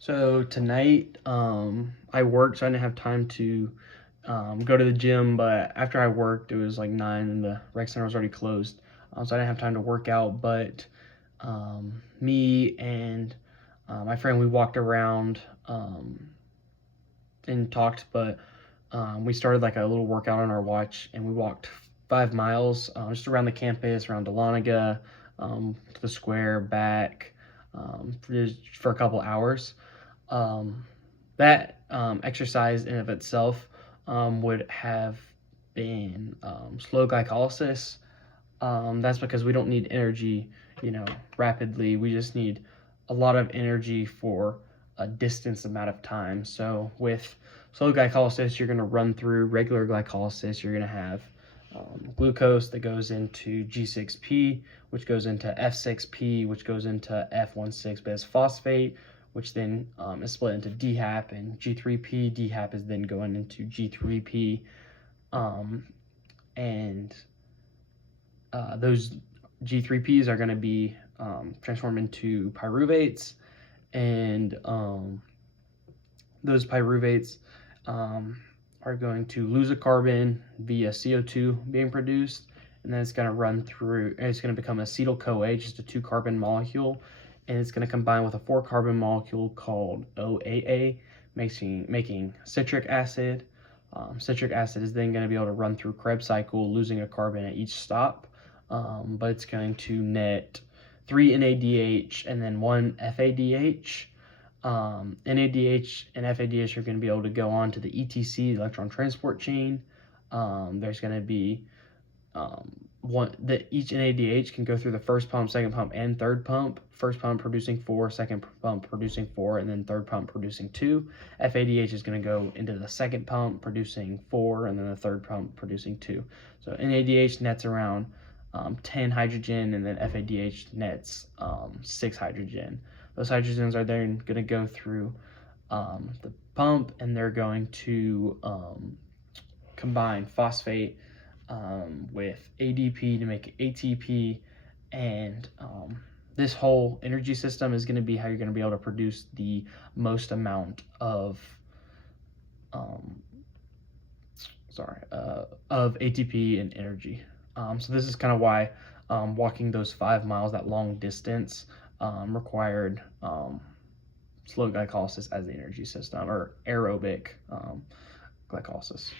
So tonight, I worked, so I didn't have time to go to the gym. But after I worked, it was like 9, and the rec center was already closed, so I didn't have time to work out. But me and my friend, we walked around and talked. But we started like a little workout on our watch, and we walked 5 miles just around the campus, around Dahlonega, to the square, back for a couple hours. Um, that exercise in of itself would have been slow glycolysis. That's because we don't need energy, rapidly. We just need a lot of energy for a distance amount of time. So with slow glycolysis, you're going to run through regular glycolysis. You're going to have glucose that goes into G6P, which goes into F6P, which goes into F16-bisphosphate, which then is split into DHAP and G3P. DHAP is then going into G3P, and those G3Ps are going to be transformed into pyruvates, and those pyruvates are going to lose a carbon via CO2 being produced, and then it's going to run through, and it's going to become acetyl-CoA, just a 2-carbon molecule, and it's going to combine with a 4-carbon molecule called OAA, making citric acid. Citric acid is then going to be able to run through Krebs cycle, losing a carbon at each stop, but it's going to net 3 NADH and then 1 FADH. NADH and FADH are going to be able to go on to the ETC, electron transport chain. There's going to be each NADH can go through the first pump, second pump, and third pump. First pump producing 4, second pump producing 4, and then third pump producing 2. FADH is going to go into the second pump producing 4, and then the third pump producing 2. So NADH nets around 10 hydrogen, and then FADH nets 6 hydrogen. Those hydrogens are then going to go through the pump, and they're going to combine phosphate with ADP to make ATP, and this whole energy system is going to be how you're going to be able to produce the most amount of ATP and energy. So this is kind of why walking those 5 miles, that long distance, required slow glycolysis as the energy system, or aerobic glycolysis.